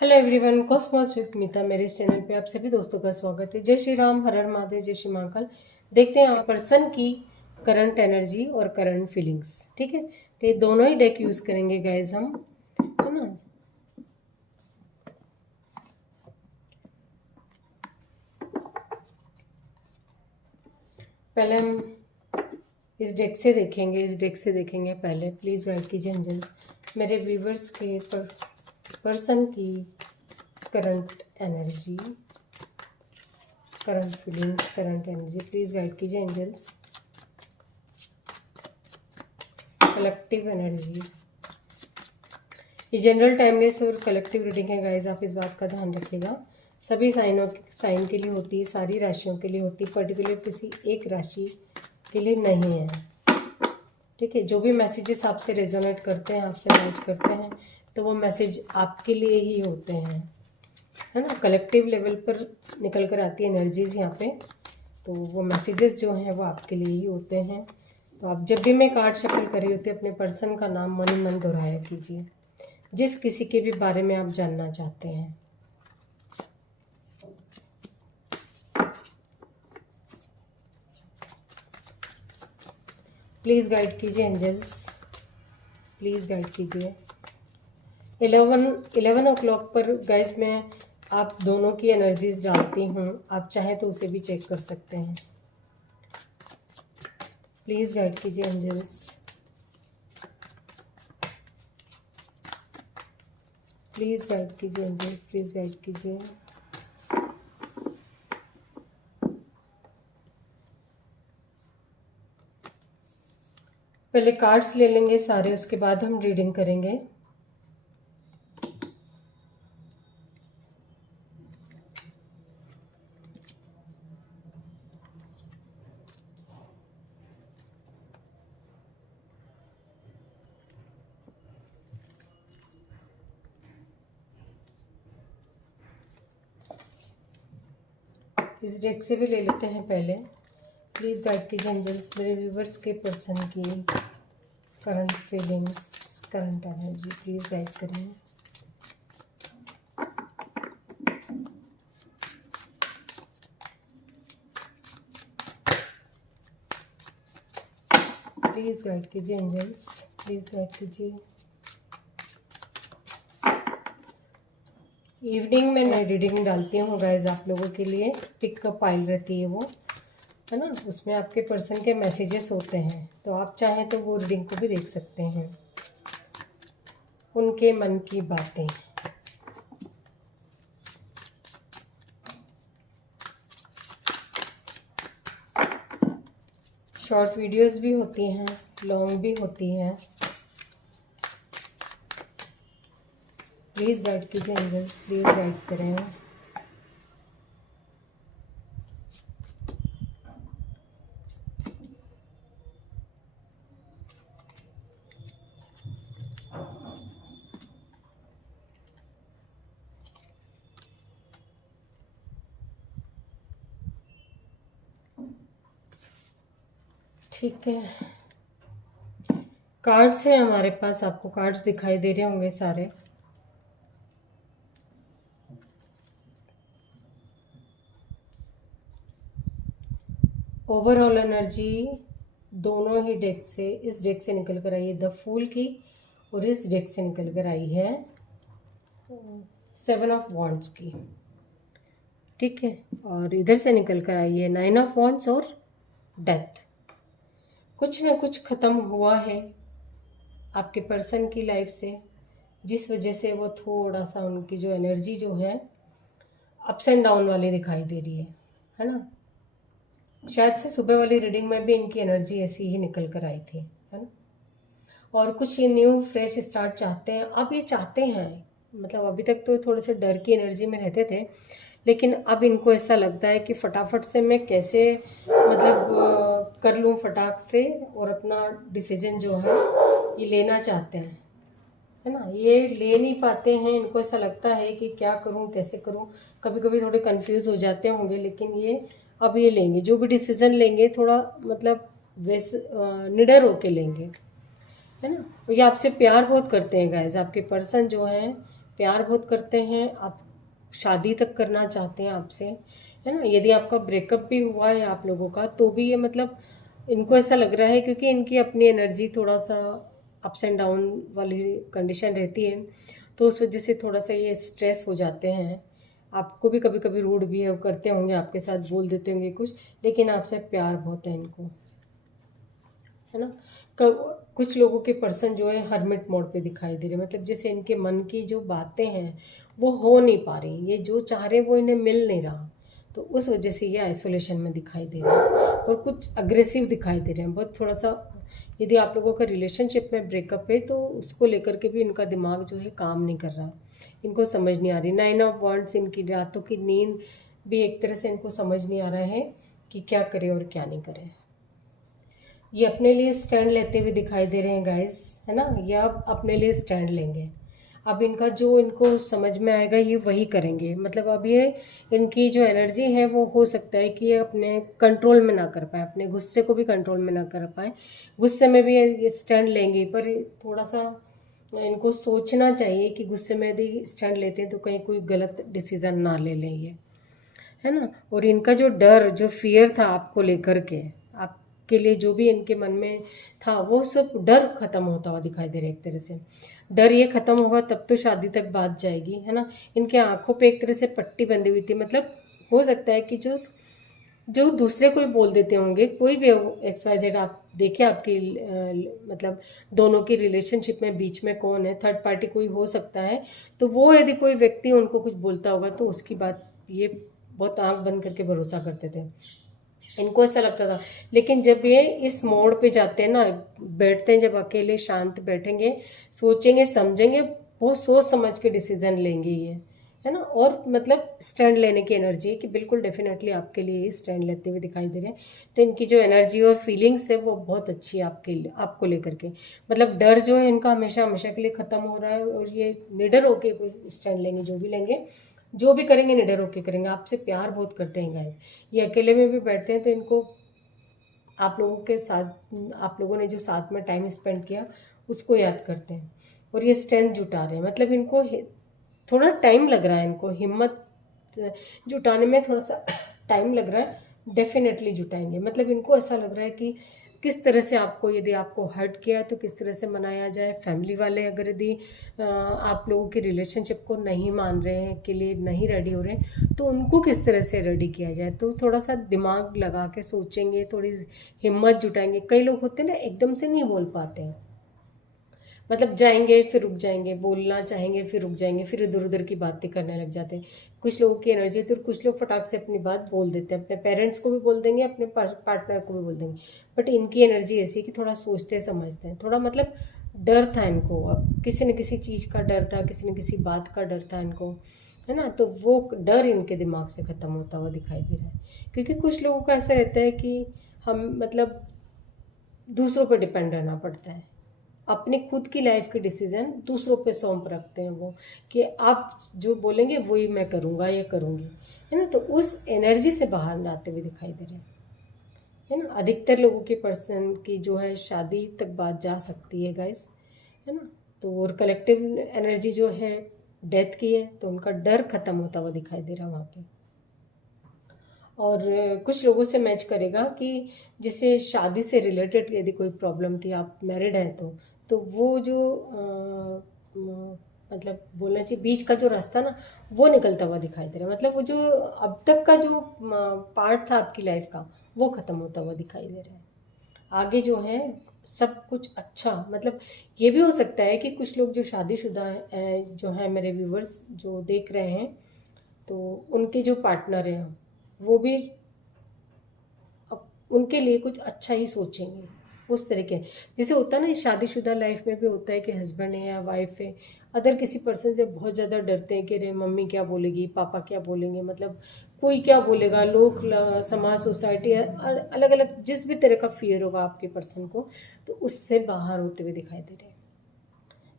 Hello everyone, Cosmos with मीता मेरे इस channel पे आप सभी दोस्तों का स्वागत है। जय श्री राम, हर हर महादेव, जय श्री महाकाल। देखते हैं आप पर्सन की करंट एनर्जी और करंट फीलिंग्स। ठीक है, तो ये दोनों ही डेक यूज करेंगे गाइज हम, है ना। पहले हम इस डेक से देखेंगे पहले। प्लीज़ गाइड कीजिए एंजल्स मेरे व्यूवर्स के पर्सन की current energy, current feelings, current energy. Please guide कीजिए एंजल्स। कलेक्टिव एनर्जी, ये जनरल टाइमलेस और कलेक्टिव रीडिंग है गाइज, आप इस बात का ध्यान रखिएगा। सभी साइन के लिए होती है, सारी राशियों के लिए होती है, पर्टिकुलर किसी एक राशि के लिए नहीं है। ठीक है, जो भी मैसेजेस आपसे रेजोनेट करते हैं, आपसे मैच करते हैं, तो वो मैसेज आपके लिए ही होते हैं, है ना। कलेक्टिव लेवल पर निकल कर आती है एनर्जीज यहाँ पे, तो वो मैसेजेस जो हैं वो आपके लिए ही होते हैं। तो आप जब भी मैं कार्ड शफल कर रही होती है, अपने पर्सन का नाम मन ही मन दोहराया कीजिए, जिस किसी के भी बारे में आप जानना चाहते हैं। प्लीज़ गाइड कीजिए एंजल्स, प्लीज़ गाइड कीजिए। 11 o'clock पर गाइज मैं आप दोनों की एनर्जीज डालती हूँ, आप चाहें तो उसे भी चेक कर सकते हैं। प्लीज़ गाइड कीजिए एंजल्स, प्लीज़ गाइड कीजिए एंजल्स, प्लीज़ गाइड कीजिए। पहले कार्ड्स ले लेंगे सारे, उसके बाद हम रीडिंग करेंगे। इस डेक से भी ले लेते हैं पहले। प्लीज़ गाइड कीजिए एंजल्स मेरे व्यूवर्स के पर्सन की current feelings, current energy. Please guide करें। प्लीज़ गाइड कीजिए एंजल्स, प्लीज़ गाइड कीजिए। इवनिंग में मैं रीडिंग डालती हूँ गाइज आप लोगों के लिए, पिक पाइल रहती है वो, है ना। उसमें आपके पर्सन के मैसेजेस होते हैं, तो आप चाहें तो वो रीडिंग को भी देख सकते हैं, उनके मन की बातें। शॉर्ट वीडियोस भी होती हैं, लॉन्ग भी होती हैं। प्लीज़ गाइड कीजिए एंजल्स, प्लीज़ गाइड करें। ठीक है, कार्ड्स हैं हमारे पास, आपको कार्ड्स दिखाई दे रहे होंगे सारे। ओवरऑल एनर्जी दोनों ही डेक से, इस डेक से निकल कर आई है द फूल की, और इस डेक से निकल कर आई है 7 ऑफ वॉन्ड्स की। ठीक है, और इधर से निकल कर आई है 9 ऑफ वॉन्ड्स और डेथ। कुछ ना कुछ ख़त्म हुआ है आपके पर्सन की लाइफ से, जिस वजह से वो थोड़ा सा, उनकी जो एनर्जी जो है अप्स एंड डाउन वाली दिखाई दे रही है ना। शायद से सुबह वाली रीडिंग में भी इनकी एनर्जी ऐसी ही निकल कर आई थी, है ना। और कुछ ये न्यू फ्रेश स्टार्ट चाहते हैं, अब ये चाहते हैं, मतलब अभी तक तो थोड़े से डर की एनर्जी में रहते थे, लेकिन अब इनको ऐसा लगता है कि फटाफट से मैं कैसे मतलब कर लूँ फटाक से, और अपना डिसीजन जो है ये लेना चाहते हैं, है ना। ये ले नहीं पाते हैं, इनको ऐसा लगता है कि क्या करूं, कैसे करूं, कभी कभी थोड़े कंफ्यूज हो जाते होंगे, लेकिन ये अब ये लेंगे, जो भी डिसीजन लेंगे थोड़ा मतलब वैसे निडर होके लेंगे, है ना। और ये आपसे प्यार बहुत करते हैं गाइस, आपके पर्सन जो हैं प्यार बहुत करते हैं, आप शादी तक करना चाहते हैं आपसे, है ना। यदि आपका ब्रेकअप भी हुआ है आप लोगों का, तो भी ये मतलब इनको ऐसा लग रहा है, क्योंकि इनकी अपनी एनर्जी थोड़ा सा अप्स एंड डाउन वाली कंडीशन रहती है, तो उस वजह से थोड़ा सा ये स्ट्रेस हो जाते हैं। आपको भी कभी कभी रूड बिहेव करते होंगे, आपके साथ बोल देते होंगे कुछ, लेकिन आपसे प्यार बहुत है इनको, है ना। कुछ लोगों के पर्सन जो है हर्मिट मोड पे दिखाई दे रहे, मतलब जैसे इनके मन की जो बातें हैं वो हो नहीं पा रही, ये जो चाह रहे वो इन्हें मिल नहीं रहा, तो उस वजह से ये आइसोलेशन में दिखाई दे रहे हैं और कुछ अग्रेसिव दिखाई दे रहे हैं बहुत, थोड़ा सा। यदि आप लोगों का रिलेशनशिप में ब्रेकअप है तो उसको लेकर के भी इनका दिमाग जो है काम नहीं कर रहा, इनको समझ नहीं आ रही। 9 ऑफ वांड्स, इनकी रातों की नींद भी एक तरह से इनको समझ नहीं आ रहा है कि क्या करे और क्या नहीं करे। ये अपने लिए स्टैंड लेते हुए दिखाई दे रहे हैं गाइस, है ना। ये अब अपने लिए स्टैंड लेंगे, अब इनका जो इनको समझ में आएगा ये वही करेंगे। मतलब अब ये इनकी जो एनर्जी है वो हो सकता है कि ये अपने कंट्रोल में ना कर पाए, अपने गुस्से को भी कंट्रोल में ना कर पाए, गुस्से में भी ये स्टैंड लेंगे, पर थोड़ा सा इनको सोचना चाहिए कि गुस्से में यदि स्टैंड लेते हैं तो कहीं कोई गलत डिसीज़न ना ले लें ये, है ना। और इनका जो डर, जो फियर था आपको लेकर के, आपके लिए जो भी इनके मन में था, वो सब डर खत्म होता हुआ दिखाई दे रहा है एक तरह से। डर ये खत्म होगा तब तो शादी तक बात जाएगी, है ना। इनके आंखों पे एक तरह से पट्टी बंधी हुई थी, मतलब हो सकता है कि जो जो दूसरे कोई बोल देते होंगे, कोई भी XYZ, आप देखिए आपकी मतलब दोनों की रिलेशनशिप में बीच में कौन है, थर्ड पार्टी कोई हो सकता है, तो वो यदि कोई व्यक्ति उनको कुछ बोलता होगा तो उसकी बात ये बहुत आंख बंद करके भरोसा करते थे, इनको ऐसा लगता था। लेकिन जब ये इस मोड़ पे जाते हैं ना, बैठते हैं, जब अकेले शांत बैठेंगे, सोचेंगे समझेंगे, बहुत सोच समझ के डिसीजन लेंगे ये, है ना। और मतलब स्टैंड लेने की एनर्जी है कि बिल्कुल डेफिनेटली आपके लिए ही स्टैंड लेते हुए दिखाई दे रहे हैं। तो इनकी जो एनर्जी और फीलिंग्स है वो बहुत अच्छी है आपको लेकर के। मतलब डर जो है इनका हमेशा हमेशा के लिए ख़त्म हो रहा है, और ये निडर होके स्टैंड लेंगे, जो भी लेंगे, जो भी करेंगे निडर होके करेंगे। आपसे प्यार बहुत करते हैं गाइस, ये अकेले में भी बैठते हैं तो इनको आप लोगों के साथ, आप लोगों ने जो साथ में टाइम स्पेंड किया उसको याद करते हैं, और ये स्ट्रेंथ जुटा रहे हैं। मतलब इनको थोड़ा टाइम लग रहा है, इनको हिम्मत जुटाने में थोड़ा सा टाइम लग रहा है, डेफिनेटली जुटाएंगे। मतलब इनको ऐसा लग रहा है कि किस तरह से आपको, यदि आपको हर्ट किया है तो किस तरह से मनाया जाए। फैमिली वाले अगर यदि आप लोगों के रिलेशनशिप को नहीं मान रहे हैं, के लिए नहीं रेडी हो रहे हैं, तो उनको किस तरह से रेडी किया जाए। तो थोड़ा सा दिमाग लगा के सोचेंगे, थोड़ी हिम्मत जुटाएंगे। कई लोग होते हैं ना एकदम से नहीं बोल पाते हैं, मतलब जाएंगे फिर रुक जाएंगे, बोलना चाहेंगे फिर रुक जाएंगे, फिर इधर उधर की बातें करने लग जाते हैं। कुछ लोगों की एनर्जी होती है और कुछ लोग फटाक से अपनी बात बोल देते हैं, अपने पेरेंट्स को भी बोल देंगे, अपने पार्टनर को भी बोल देंगे। बट इनकी एनर्जी ऐसी है कि थोड़ा सोचते समझते हैं, थोड़ा मतलब डर था इनको, अब किसी न किसी चीज़ का डर था, किसी न किसी बात का डर था इनको, है ना। तो वो डर इनके दिमाग से ख़त्म होता हुआ दिखाई दे रहा है, क्योंकि कुछ लोगों का ऐसा रहता है कि हम मतलब दूसरों पर डिपेंड रहना पड़ता है, अपनी खुद की लाइफ के डिसीजन दूसरों पे सौंप रखते हैं वो, कि आप जो बोलेंगे वही मैं करूँगा या करूँगी, है ना। तो उस एनर्जी से बाहर आते हुए दिखाई दे रहे हैं, है ना। अधिकतर लोगों की पर्सन की जो है शादी तक बात जा सकती है गाइस, है ना। तो और कलेक्टिव एनर्जी जो है डेथ की है, तो उनका डर खत्म होता हुआ दिखाई दे रहा है वहाँ पे। और कुछ लोगों से मैच करेगा कि जिसे शादी से रिलेटेड यदि कोई प्रॉब्लम थी, आप मैरिड हैं तो वो जो मतलब बोलना चाहिए बीच का जो रास्ता ना, वो निकलता हुआ दिखाई दे रहा है। मतलब वो जो अब तक का जो पार्ट था आपकी लाइफ का, वो ख़त्म होता हुआ दिखाई दे रहा है। आगे जो है सब कुछ अच्छा, मतलब ये भी हो सकता है कि कुछ लोग जो शादीशुदा हैं, जो हैं मेरे व्यूवर्स जो देख रहे हैं, तो उनके जो पार्टनर हैं वो भी अब उनके लिए कुछ अच्छा ही सोचेंगे। उस तरीके जैसे होता है ना शादीशुदा लाइफ में भी होता है कि हस्बैंड है या वाइफ है, अदर किसी पर्सन से बहुत ज़्यादा डरते हैं कि अरे मम्मी क्या बोलेगी, पापा क्या बोलेंगे, मतलब कोई क्या बोलेगा, लोग, समाज, सोसाइटी, अलग अलग जिस भी तरह का फियर होगा आपके पर्सन को, तो उससे बाहर होते हुए दिखाई दे रहे हैं,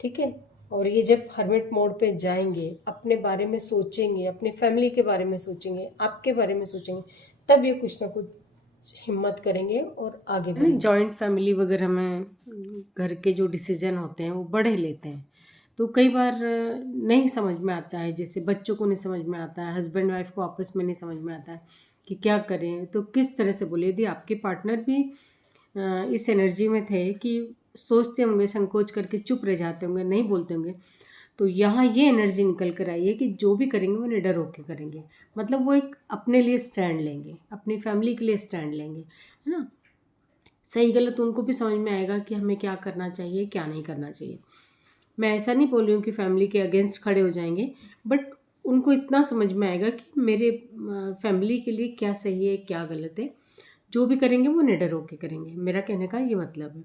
ठीक है। और ये जब हर्मिट मोड पे जाएंगे, अपने बारे में सोचेंगे, अपनी फैमिली के बारे में सोचेंगे, आपके बारे में सोचेंगे, तब ये कुछ ना कुछ हिम्मत करेंगे और आगे बढ़ेंगे। जॉइंट फैमिली वगैरह में घर के जो डिसीजन होते हैं वो बड़े लेते हैं, तो कई बार नहीं समझ में आता है, जैसे बच्चों को नहीं समझ में आता है, हस्बैंड वाइफ को आपस में नहीं समझ में आता है कि क्या करें, तो किस तरह से बोले। यदि आपके पार्टनर भी इस एनर्जी में थे कि सोचते होंगे, संकोच करके चुप रह जाते होंगे, नहीं बोलते होंगे, तो यहाँ ये एनर्जी निकल कर आई है कि जो भी करेंगे वो निडर होकर करेंगे। मतलब वो एक अपने लिए स्टैंड लेंगे, अपनी फैमिली के लिए स्टैंड लेंगे, है ना। सही गलत उनको भी समझ में आएगा कि हमें क्या करना चाहिए, क्या नहीं करना चाहिए। मैं ऐसा नहीं बोल रही हूँ कि फैमिली के अगेंस्ट खड़े हो जाएंगे, बट उनको इतना समझ में आएगा कि मेरे फैमिली के लिए क्या सही है, क्या गलत है। जो भी करेंगे वो निडर होके करेंगे, मेरा कहने का ये मतलब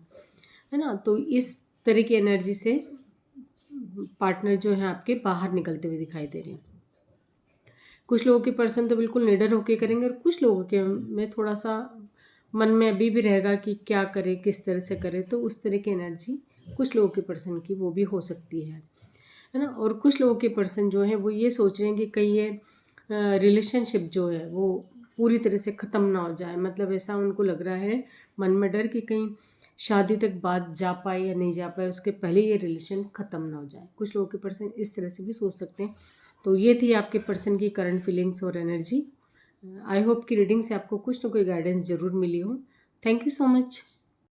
है ना। तो इस तरह की एनर्जी से पार्टनर जो है आपके बाहर निकलते हुए दिखाई दे रहे हैं। कुछ लोगों के पर्सन तो बिल्कुल निडर होके करेंगे, और कुछ लोगों के में थोड़ा सा मन में अभी भी रहेगा कि क्या करे, किस तरह से करे। तो उस तरह की एनर्जी कुछ लोगों के पर्सन की वो भी हो सकती है ना। और कुछ लोगों के पर्सन जो है वो ये सोच रहे हैं कि कहीं ये रिलेशनशिप जो है वो पूरी तरह से ख़त्म ना हो जाए। मतलब ऐसा उनको लग रहा है मन में डर कि कहीं शादी तक बात जा पाए या नहीं जा पाए, उसके पहले ये रिलेशन ख़त्म ना हो जाए। कुछ लोगों के पर्सन इस तरह से भी सोच सकते हैं। तो ये थी आपके पर्सन की करंट फीलिंग्स और एनर्जी। आई होप कि रीडिंग से आपको कुछ ना कोई गाइडेंस ज़रूर मिली हो। Thank you so much.